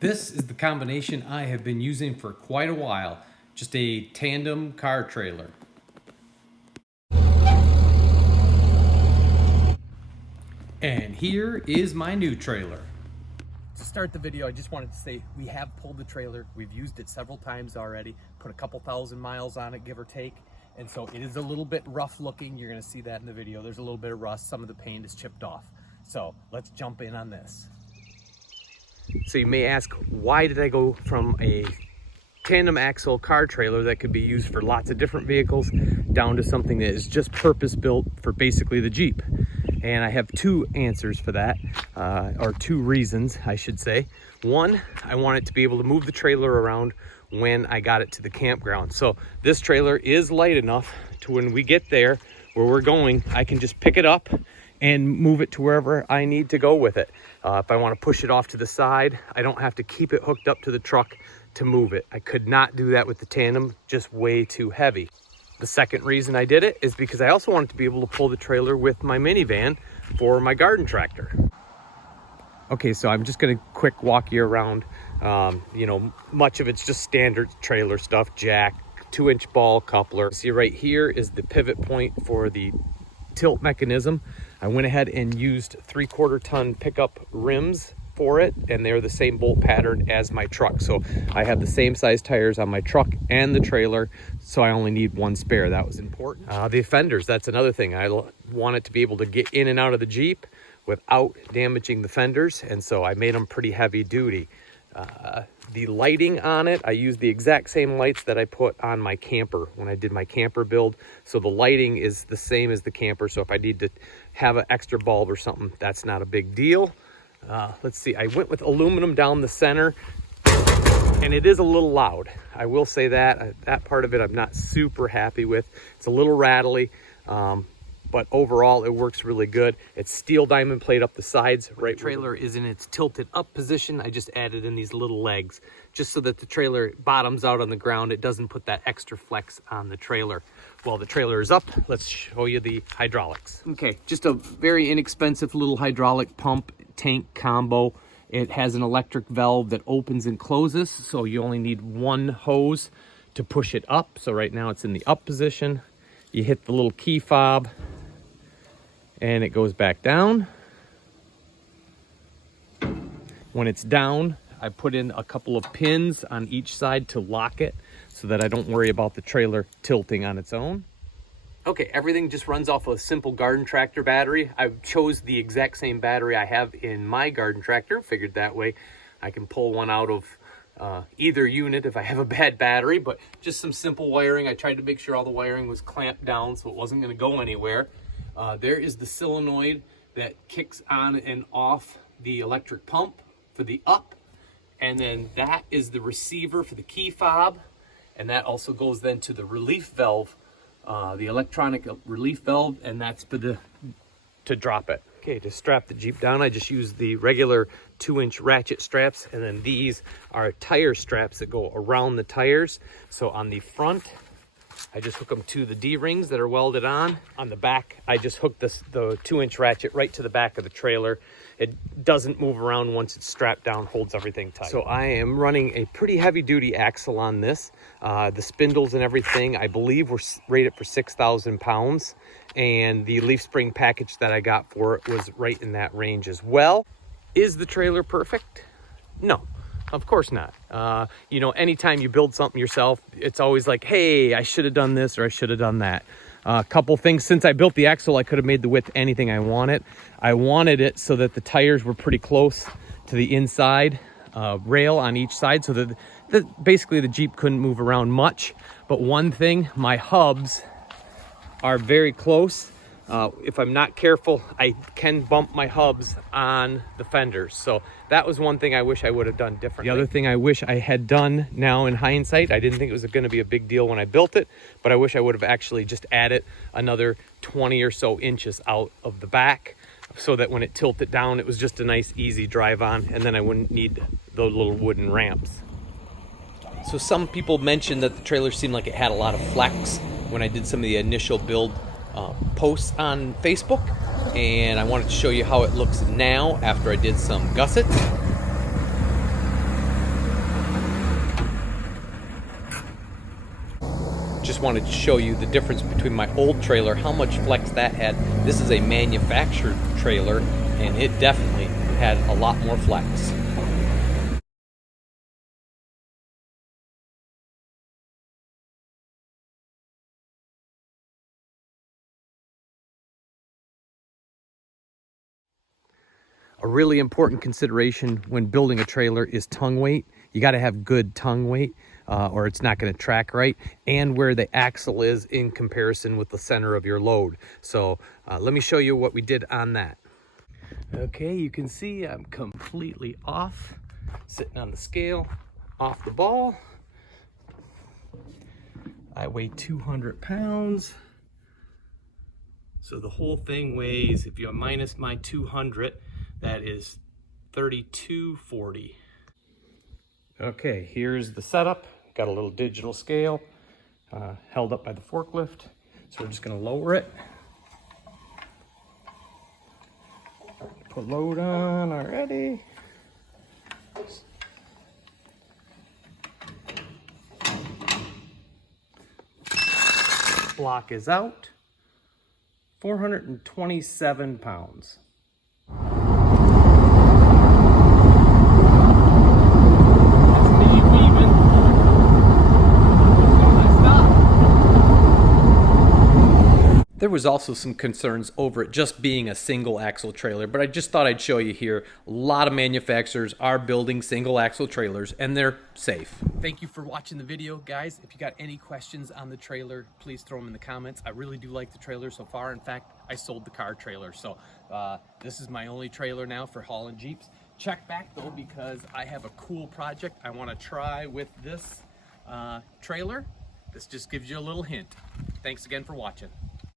This is the combination I have been using for quite a while, just a tandem car trailer. And here is my new trailer. To start the video, I just wanted to say we have pulled the trailer. We've used it several times already, put a couple thousand miles on it, give or take. And so it is a little bit rough looking. You're gonna see that in the video. There's a little bit of rust. Some of the paint is chipped off. So let's jump in on this. So you may ask, why did I go from a tandem axle car trailer that could be used for lots of different vehicles down to something that is just purpose built for basically the Jeep? And I have two answers for that, or two reasons, I should say. One, I want it to be able to move the trailer around when I got it to the campground. So this trailer is light enough to when we get there where we're going, I can just pick it up and move it to wherever I need to go with it. If I want to push it off to the side, I don't have to keep it hooked up to the truck to move it. I could not do that with the tandem, just way too heavy. The second reason I did it is because I also wanted to be able to pull the trailer with my minivan for my garden tractor. Okay, so I'm just gonna quick walk you around. Much of it's just standard trailer stuff, jack, 2-inch ball coupler. See right here is the pivot point for the tilt mechanism. I went ahead and used 3/4 ton pickup rims for it, and they're the same bolt pattern as my truck. So I have the same size tires on my truck and the trailer, so I only need one spare. That was important. The fenders, that's another thing. I want it to be able to get in and out of the Jeep without damaging the fenders, and so I made them pretty heavy duty. The lighting on it, I used the exact same lights that I put on my camper when I did my camper build. So the lighting is the same as the camper. So if I need to have an extra bulb or something, that's not a big deal. Let's see, I went with aluminum down the center, and it is a little loud. I will say that. That part of it I'm not super happy with. It's a little rattly, but overall it works really good. It's steel diamond plate up the sides. Right, the trailer is in its tilted up position. I just added in these little legs just so that the trailer bottoms out on the ground. It doesn't put that extra flex on the trailer. While the trailer is up, let's show you the hydraulics. Okay, just a very inexpensive little hydraulic pump tank combo. It has an electric valve that opens and closes, so you only need one hose to push it up. So right now it's in the up position. You hit the little key fob and it goes back down. When it's down, I put in a couple of pins on each side to lock it so that I don't worry about the trailer tilting on its own. Okay, everything just runs off a simple garden tractor battery. I chose the exact same battery I have in my garden tractor. Figured that way I can pull one out of either unit if I have a bad battery, but just some simple wiring. I tried to make sure all the wiring was clamped down so it wasn't going to go anywhere. There is the solenoid that kicks on and off the electric pump for the up, and then that is the receiver for the key fob, and that also goes then to the relief valve, the electronic relief valve, and that's for to drop it. Okay, to strap the Jeep down, I just use the regular 2-inch ratchet straps, and then these are tire straps that go around the tires. So on the front, I just hook them to the D-rings that are welded on. On the back, I just hook the 2-inch ratchet right to the back of the trailer. It doesn't move around once it's strapped down, holds everything tight. So I am running a pretty heavy-duty axle on this. The spindles and everything, I believe, were rated for 6,000 pounds. And the leaf spring package that I got for it was right in that range as well. Is the trailer perfect? No. Of course not. Anytime you build something yourself, it's always like, hey, I should have done this or I should have done that. A couple things. Since I built the axle, I could have made the width anything I wanted. I wanted it so that the tires were pretty close to the inside rail on each side, so that basically the Jeep couldn't move around much. But one thing, my hubs are very close. If I'm not careful, I can bump my hubs on the fenders. So that was one thing I wish I would have done differently. The other thing I wish I had done now in hindsight, I didn't think it was going to be a big deal when I built it, but I wish I would have actually just added another 20 or so inches out of the back so that when it tilted down, it was just a nice, easy drive on, and then I wouldn't need those little wooden ramps. So some people mentioned that the trailer seemed like it had a lot of flex when I did some of the initial build posts on Facebook, and I wanted to show you how it looks now after I did some gussets. just wanted to show you the difference between my old trailer, how much flex that had. This is a manufactured trailer, and it definitely had a lot more flex. A really important consideration when building a trailer is tongue weight. You got to have good tongue weight or it's not going to track right, and where the axle is in comparison with the center of your load. So let me show you what we did on that. Okay, you can see I'm completely off, sitting on the scale, off the ball. I weigh 200 pounds. So the whole thing weighs, if you minus my 200, that is 3240. Okay, here's the setup. Got a little digital scale held up by the forklift. So we're just gonna lower it. Put load on already. Block is out. 427 pounds. There was also some concerns over it just being a single axle trailer, but I just thought I'd show you here. A lot of manufacturers are building single axle trailers and they're safe. Thank you for watching the video, guys. If you got any questions on the trailer, please throw them in the comments. I really do like the trailer so far. In fact, I sold the car trailer. So this is my only trailer now for hauling Jeeps. Check back though, because I have a cool project I want to try with this trailer. This just gives you a little hint. Thanks again for watching.